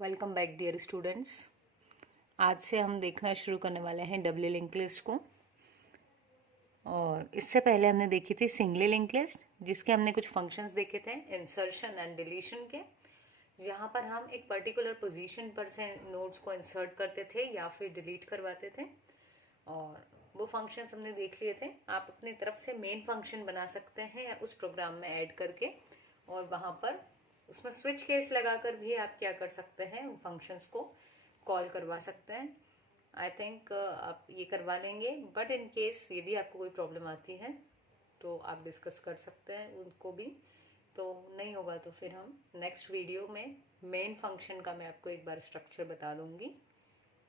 Welcome back dear students. आज से हम देखना शुरू करने वाले हैं डबली लिंक लिस्ट को। और इससे पहले हमने देखी थी सिंगली लिंक लिस्ट, जिसके हमने कुछ फंक्शंस देखे थे, इंसर्शन एंड डिलीशन के, जहाँ पर हम एक पर्टिकुलर पोजीशन पर से नोड्स को इंसर्ट करते थे या फिर डिलीट करवाते थे। और वो फंक्शंस हमने देख लिए थे। आप अपनी तरफ से मेन फंक्शन बना सकते हैं या उस प्रोग्राम में ऐड करके, और वहाँ पर उसमें स्विच केस लगाकर भी आप क्या कर सकते हैं, उन फंक्शंस को कॉल करवा सकते हैं। आई थिंक आप ये करवा लेंगे, बट इन केस यदि आपको कोई प्रॉब्लम आती है तो आप डिस्कस कर सकते हैं उनको भी। तो नहीं होगा तो फिर हम नेक्स्ट वीडियो में मेन फंक्शन का मैं आपको एक बार स्ट्रक्चर बता दूंगी।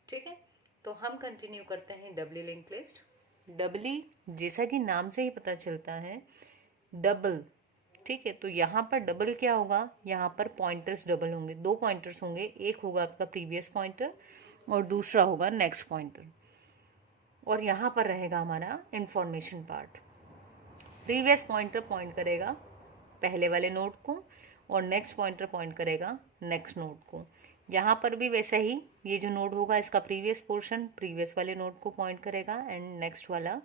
ठीक है, तो हम कंटिन्यू करते हैं डबली लिंक लिस्ट। डबली जैसा कि नाम से ही पता चलता है, डबल। ठीक है, तो यहाँ पर डबल क्या होगा, यहाँ पर पॉइंटर्स डबल होंगे, दो पॉइंटर्स होंगे, एक होगा आपका प्रीवियस पॉइंटर और दूसरा होगा नेक्स्ट पॉइंटर। और यहाँ पर रहेगा हमारा information part. Previous pointer point करेगा पहले वाले नोड को और नेक्स्ट पॉइंटर पॉइंट करेगा नेक्स्ट नोड को। यहाँ पर भी वैसा ही, ये जो नोड होगा इसका प्रीवियस पोर्शन प्रीवियस वाले नोड को पॉइंट करेगा एंड नेक्स्ट वाला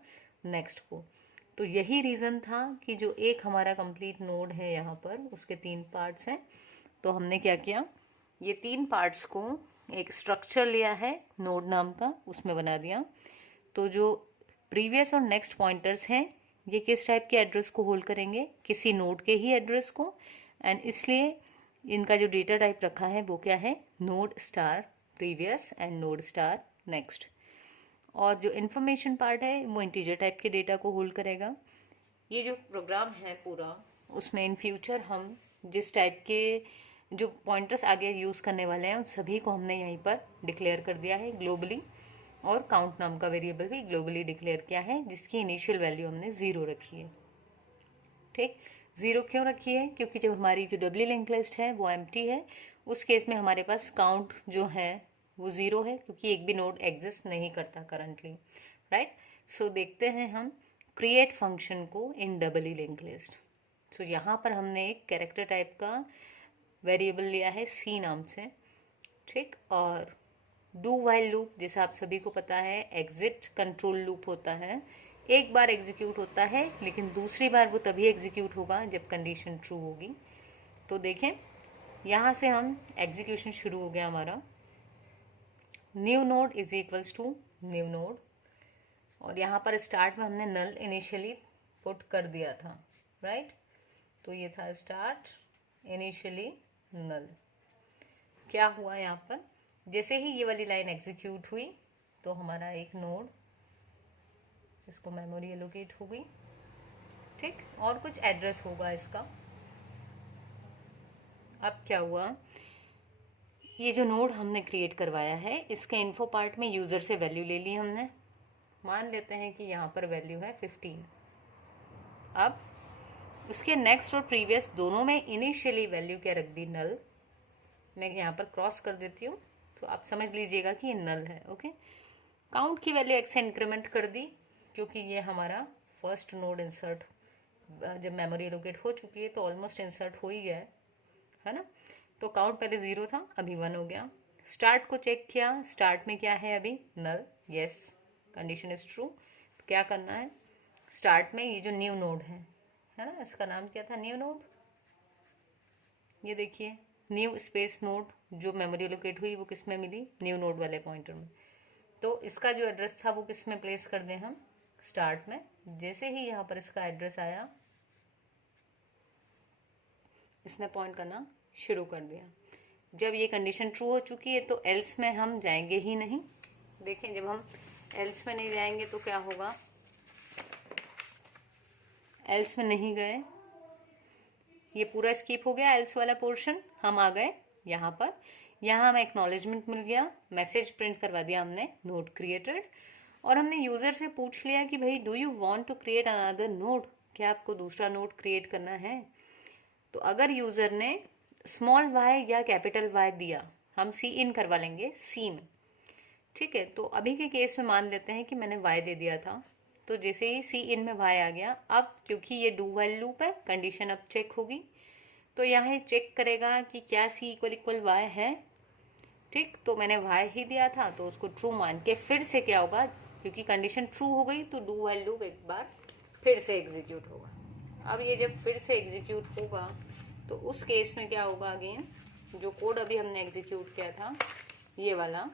नेक्स्ट को। तो यही रीज़न था कि जो एक हमारा कंप्लीट नोड है यहाँ पर, उसके तीन पार्ट्स हैं। तो हमने क्या किया, ये तीन पार्ट्स को एक स्ट्रक्चर लिया है नोड नाम का, उसमें बना दिया। तो जो प्रीवियस और नेक्स्ट पॉइंटर्स हैं, ये किस टाइप के एड्रेस को होल्ड करेंगे, किसी नोड के ही एड्रेस को। एंड इसलिए इनका जो डेटा टाइप रखा है वो क्या है, node star previous and node star next. और जो इन्फॉर्मेशन पार्ट है वो इंटीजर टाइप के डेटा को होल्ड करेगा। ये जो प्रोग्राम है पूरा, उसमें इन फ्यूचर हम जिस टाइप के जो पॉइंटर्स आगे यूज़ करने वाले हैं उन सभी को हमने यहीं पर डिक्लेयर कर दिया है ग्लोबली। और काउंट नाम का वेरिएबल भी ग्लोबली डिक्लेयर किया है, जिसकी इनिशियल वैल्यू हमने 0 रखी है। ठीक, 0 क्यों रखी है, क्योंकि जब हमारी जो डबली लिंक लिस्ट है वो एम्प्टी है, उस केस में हमारे पास काउंट जो है वो 0 है, क्योंकि एक भी नोड एग्जिस्ट नहीं करता करंटली। राइट, सो देखते हैं हम क्रिएट फंक्शन को इन डबली लिंक लिस्ट। सो यहाँ पर हमने एक कैरेक्टर टाइप का वेरिएबल लिया है सी नाम से। ठीक, और डू वाइल लूप, जैसा आप सभी को पता है, एग्जिट कंट्रोल लूप होता है। एक बार एग्जीक्यूट होता है, लेकिन दूसरी बार वो तभी एग्जीक्यूट होगा जब कंडीशन ट्रू होगी। तो देखें, यहाँ से हम एग्जीक्यूशन शुरू हो गया हमारा। New node is equals to new node, और यहाँ पर स्टार्ट में हमने नल इनिशियली पुट कर दिया था। राइट, तो ये था स्टार्ट इनिशियली नल। क्या हुआ यहाँ पर, जैसे ही ये वाली लाइन एग्जीक्यूट हुई तो हमारा एक नोड, इसको मेमोरी एलोकेट हो गई। ठीक, और कुछ एड्रेस होगा इसका। अब क्या हुआ, ये जो नोड हमने क्रिएट करवाया है, इसके इन्फो पार्ट में यूज़र से वैल्यू ले ली हमने। मान लेते हैं कि यहाँ पर वैल्यू है 15। अब उसके नेक्स्ट और प्रीवियस दोनों में इनिशियली वैल्यू क्या रख दी, नल। मैं यहाँ पर क्रॉस कर देती हूँ तो आप समझ लीजिएगा कि ये नल है। ओके, काउंट की वैल्यू x से इंक्रीमेंट कर दी, क्योंकि ये हमारा फर्स्ट नोड इंसर्ट जब मेमोरी एलोकेट हो चुकी है तो ऑलमोस्ट इंसर्ट हो ही गया है ना। तो काउंट पहले 0 था, अभी 1 हो गया। स्टार्ट को चेक किया, स्टार्ट में क्या है अभी, null. Yes, condition is true. तो क्या करना है, स्टार्ट में ये जो न्यू नोड है ना, इसका नाम क्या था, न्यू नोड। ये देखिए, न्यू स्पेस नोड जो मेमोरी एलोकेट हुई वो किस में मिली, न्यू नोड वाले पॉइंटर में। तो इसका जो एड्रेस था वो किस में प्लेस कर दें हम, स्टार्ट में। जैसे ही यहाँ पर इसका एड्रेस आया, इसने पॉइंट करना शुरू कर दिया। जब ये कंडीशन ट्रू हो चुकी है तो एल्स में हम जाएंगे ही नहीं। देखें, जब हम एल्स में नहीं जाएंगे तो क्या होगा, एल्स में नहीं गए, ये पूरा स्किप हो गया एल्स वाला पोर्शन। हम आ गए यहाँ पर, यहाँ हमें एक्नॉलेजमेंट मिल गया, मैसेज प्रिंट करवा दिया हमने, नोड क्रिएटेड। और हमने यूज़र से पूछ लिया कि भाई do you want to create another node, क्या आपको दूसरा नोड क्रिएट करना है। तो अगर यूज़र ने स्मॉल वाई या कैपिटल वाई दिया, हम सी इन करवा लेंगे सी में। ठीक है, तो अभी के केस में मान लेते हैं कि मैंने वाई दे दिया था, तो जैसे ही सी इन में वाई आ गया, अब क्योंकि ये डू वाइल लूप है, कंडीशन अब चेक होगी। तो यहाँ चेक करेगा कि क्या सी इक्वल इक्वल वाई है। ठीक, तो मैंने वाई ही दिया था तो उसको ट्रू मान के फिर से क्या होगा, क्योंकि कंडीशन ट्रू हो गई तो डू वाइल लूप एक बार फिर से एग्जीक्यूट होगा। अब ये जब फिर से एग्जीक्यूट होगा तो उस केस में क्या होगा, अगेन जो कोड अभी हमने एग्जीक्यूट किया था ये वाला,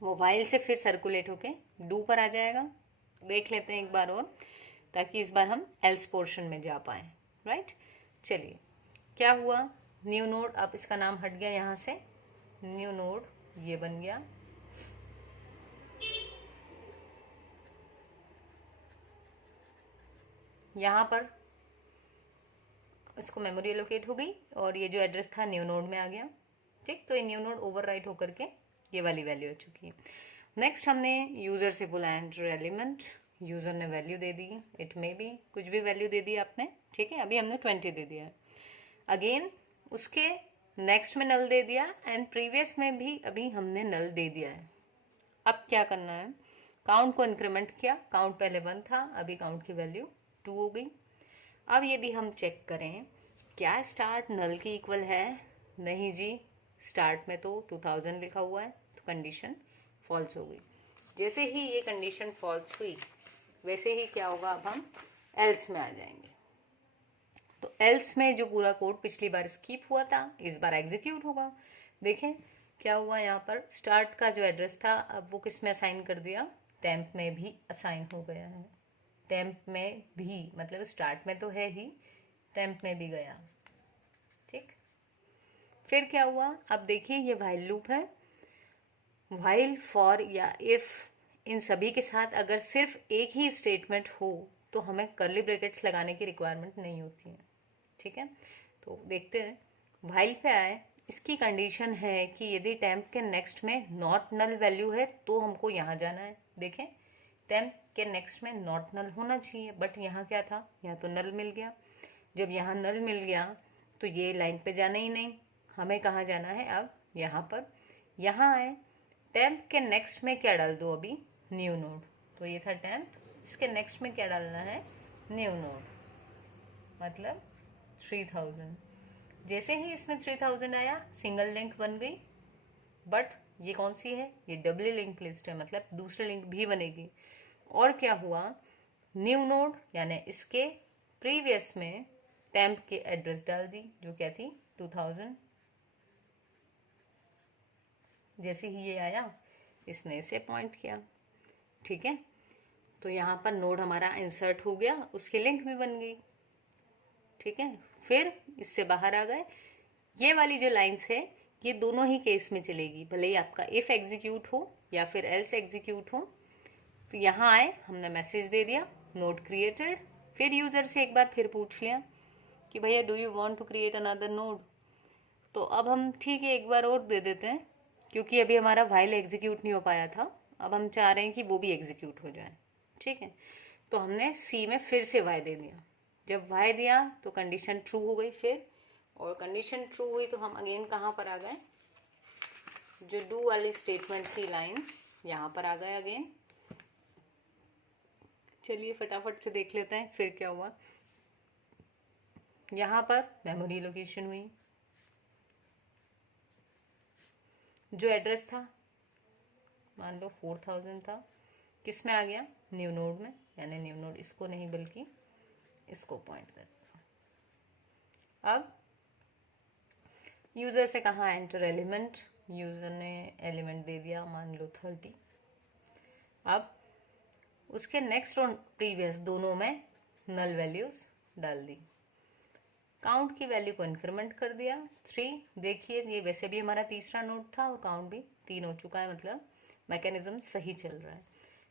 वो वाइल से फिर सर्कुलेट होके डू पर आ जाएगा। देख लेते हैं एक बार और, ताकि इस बार हम एल्स पोर्शन में जा पाए। राइट, चलिए क्या हुआ, न्यू नोड, अब इसका नाम हट गया यहाँ से, न्यू नोड ये बन गया। यहाँ पर इसको मेमोरी एलोकेट हो गई और ये जो एड्रेस था न्यू नोड में आ गया। ठीक, तो ये न्यू नोड ओवरराइट होकर के ये वाली वैल्यू हो चुकी है। नेक्स्ट हमने यूजर से बोला एंटर एलिमेंट, यूजर ने value they the, it may be कुछ भी वैल्यू दे दी आपने। ठीक है, अभी हमने 20 दे दिया है। अगेन उसके नेक्स्ट में नल दे दिया एंड प्रीवियस में भी अभी हमने नल दे दिया है। अब क्या करना है, काउंट को इंक्रीमेंट किया, काउंट पहले 1 था, अभी काउंट की वैल्यू 2 हो गई। अब यदि हम चेक करें क्या स्टार्ट नल की इक्वल है, नहीं जी, स्टार्ट में तो 2000 लिखा हुआ है, तो कंडीशन फॉल्स हो गई। जैसे ही ये कंडीशन फॉल्स हुई वैसे ही क्या होगा, अब हम एल्स में आ जाएंगे। तो एल्स में जो पूरा कोड पिछली बार स्किप हुआ था इस बार एग्जीक्यूट होगा। देखें क्या हुआ, यहाँ पर स्टार्ट का जो एड्रेस था अब वो किस में असाइन कर दिया, टेम्प में भी असाइन हो गया है। टेम्प में भी मतलब स्टार्ट में तो है ही, टेम्प में भी गया। ठीक, फिर क्या हुआ, अब देखिए ये व्हाइल लूप है, व्हाइल फॉर या इफ इन सभी के साथ अगर सिर्फ एक ही स्टेटमेंट हो तो हमें कर्ली ब्रैकेट्स लगाने की रिक्वायरमेंट नहीं होती है। ठीक है, तो देखते हैं व्हाइल पे आए, इसकी कंडीशन है कि यदि टेम्प के नेक्स्ट में नॉट नल वैल्यू है तो हमको यहाँ जाना है। देखें टेम्प के नेक्स्ट में नॉट नल होना चाहिए, बट यहाँ क्या था, यहाँ तो नल मिल गया। जब यहाँ नल मिल गया तो ये लाइन पे जाना ही नहीं, हमें कहाँ जाना है, अब यहाँ पर। यहाँ आए, टेम्प के नेक्स्ट में क्या डाल दो, अभी न्यू नोड, तो ये था टेम्प, इसके नेक्स्ट में क्या डालना है, न्यू नोड, मतलब 3000। जैसे ही इसमें 3000 आया सिंगल लिंक बन गई, बट ये कौन सी है, ये डबल लिंक लिस्ट है, मतलब दूसरी लिंक भी बनेगी। और क्या हुआ, न्यू नोड यानी इसके प्रीवियस में टेम्प के एड्रेस डाल दी जो क्या थी 2000। जैसे ही ये आया इसने इसे पॉइंट किया। ठीक है, तो यहाँ पर नोड हमारा इंसर्ट हो गया, उसकी लिंक भी बन गई। ठीक है, फिर इससे बाहर आ गए। ये वाली जो लाइंस है ये दोनों ही केस में चलेगी, भले ही आपका इफ एग्जीक्यूट हो या फिर एल्स एग्जीक्यूट हो। तो यहाँ आए, हमने मैसेज दे दिया नोड क्रिएटेड, फिर यूजर से एक बार फिर पूछ लिया कि भैया do you want to create another node. तो अब हम ठीक है एक बार और दे देते हैं, क्योंकि अभी हमारा व्हाइल एग्जीक्यूट नहीं हो पाया था, अब हम चाह रहे हैं कि वो भी एग्जीक्यूट हो जाए। ठीक है, तो हमने सी में फिर से वाई दे दिया। जब वाई दिया तो कंडीशन ट्रू हो गई फिर, और कंडीशन ट्रू हुई तो हम अगेन कहाँ पर आ गए, जो डू वाली स्टेटमेंट थी लाइन यहाँ पर आ गए अगेन। चलिए फटाफट से देख लेते हैं फिर क्या हुआ। यहाँ पर मेमोरी लोकेशन हुई, जो एड्रेस था मान लो 4000 था, किस में आ गया, न्यू नोड में, यानी न्यू नोड इसको नहीं बल्कि इसको पॉइंट कर दिया। अब यूजर से कहा एंटर एलिमेंट, यूजर ने एलिमेंट दे दिया मान लो 30। अब उसके नेक्स्ट और प्रीवियस दोनों में नल वैल्यूज डाल दी, काउंट की वैल्यू को इंक्रीमेंट कर दिया 3। देखिए ये वैसे भी हमारा तीसरा नोड था और काउंट भी 3 हो चुका है, मतलब मैकेनिज्म सही चल रहा है।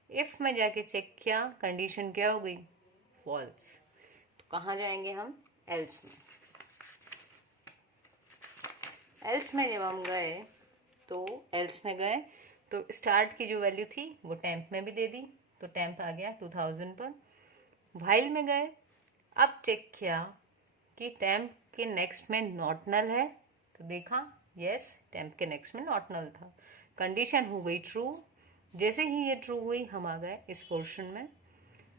इफ में जाके चेक किया, कंडीशन क्या हो गई, फॉल्स। तो कहाँ जाएंगे हम, एल्स में। एल्स में जब हम गए तो एल्स में गए तो स्टार्ट की जो वैल्यू थी वो टेम्प में भी दे दी, तो टेम्प आ गया 2000 पर। व्हाइल में गए, अब चेक किया कि टेम्प के नेक्स्ट में नॉट नल है, तो देखा यस टेम्प के नेक्स्ट में नॉट नल था, कंडीशन हो गई ट्रू। जैसे ही ये ट्रू हुई हम आ गए इस पोर्शन में,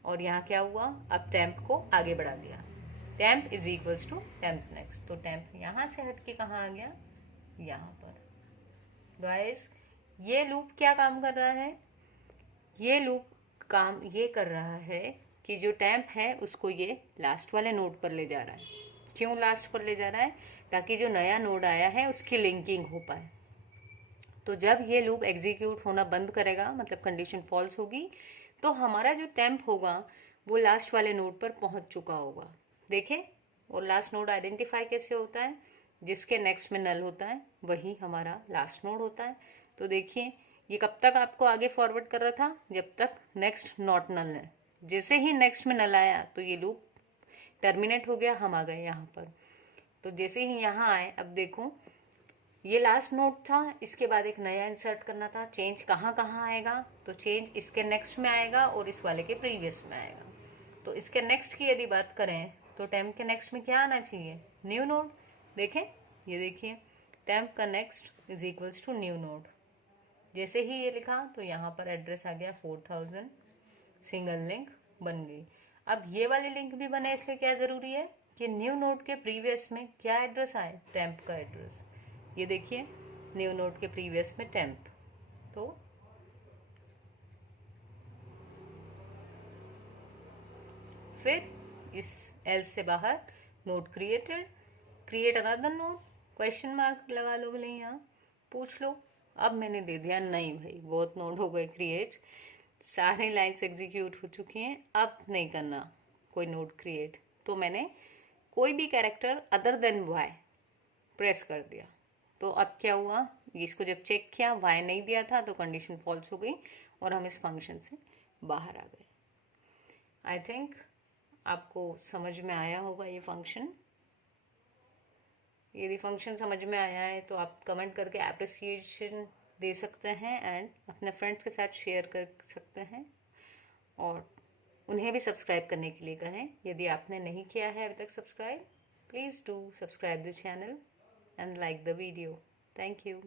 और यहाँ क्या हुआ, अब टेम्प को आगे बढ़ा दिया, temp is equals to temp next, तो टेम्प यहाँ से हट के कहाँ आ गया, यहाँ पर। गाइस, ये लूप क्या काम कर रहा है? ये लूप काम ये कर रहा है कि जो टेम्प है उसको ये लास्ट वाले नोड पर ले जा रहा है। क्यों लास्ट पर ले जा रहा है? ताकि जो नया नोड आया है उसकी लिंकिंग हो पाए। तो जब ये लूप एग्जीक्यूट होना बंद करेगा, मतलब कंडीशन फॉल्स होगी, तो हमारा जो टेम्प होगा वो लास्ट वाले नोड पर पहुंच चुका होगा। देखें, और लास्ट नोड आइडेंटिफाई कैसे होता है? जिसके नेक्स्ट में नल होता है वही हमारा लास्ट नोड होता है। तो देखिए, ये कब तक आपको आगे फॉरवर्ड कर रहा था? जब तक नेक्स्ट नॉट नल है। जैसे ही नेक्स्ट में नल आया तो ये लूप टर्मिनेट हो गया, हम आ गए यहाँ पर। तो जैसे ही यहाँ आए, अब देखो, ये लास्ट नोड था, इसके बाद एक नया इंसर्ट करना था। चेंज कहाँ कहाँ आएगा? तो चेंज इसके नेक्स्ट में आएगा और इस वाले के प्रीवियस में आएगा। तो इसके नेक्स्ट की यदि बात करें तो टेम्प के नेक्स्ट में क्या आना चाहिए? New node. देखें, ये देखिए, टेम्प का next is equals to new node. जैसे ही ये लिखा तो यहाँ पर एड्रेस आ गया 4000, सिंगल लिंक बन गई। अब ये वाली लिंक भी बने, इसलिए क्या ज़रूरी है कि न्यू नोड के प्रीवियस में क्या एड्रेस आए? टेम्प का एड्रेस। ये देखिए, न्यू नोड के प्रीवियस में टेम्प। तो फिर इस एल्स से बाहर node created, create another node, question mark लगा लो भले यहाँ, पूछ लो। अब मैंने दे दिया नहीं भाई, बहुत नोड हो गए क्रिएट, सारे लाइन्स एग्जीक्यूट हो चुकी हैं, अब नहीं करना कोई नोड क्रिएट। तो मैंने कोई भी character other than Y press कर दिया। तो अब क्या हुआ? इसको जब चेक किया, वाई नहीं दिया था, तो कंडीशन फॉल्स हो गई और हम इस फंक्शन से बाहर आ गए। आई थिंक आपको समझ में आया होगा ये फंक्शन। यदि फंक्शन समझ में आया है तो आप कमेंट करके एप्रिसिएशन दे सकते हैं एंड अपने फ्रेंड्स के साथ शेयर कर सकते हैं, और उन्हें भी सब्सक्राइब करने के लिए कहें। यदि आपने नहीं किया है अभी तक subscribe, please do subscribe the channel and like the video. Thank you.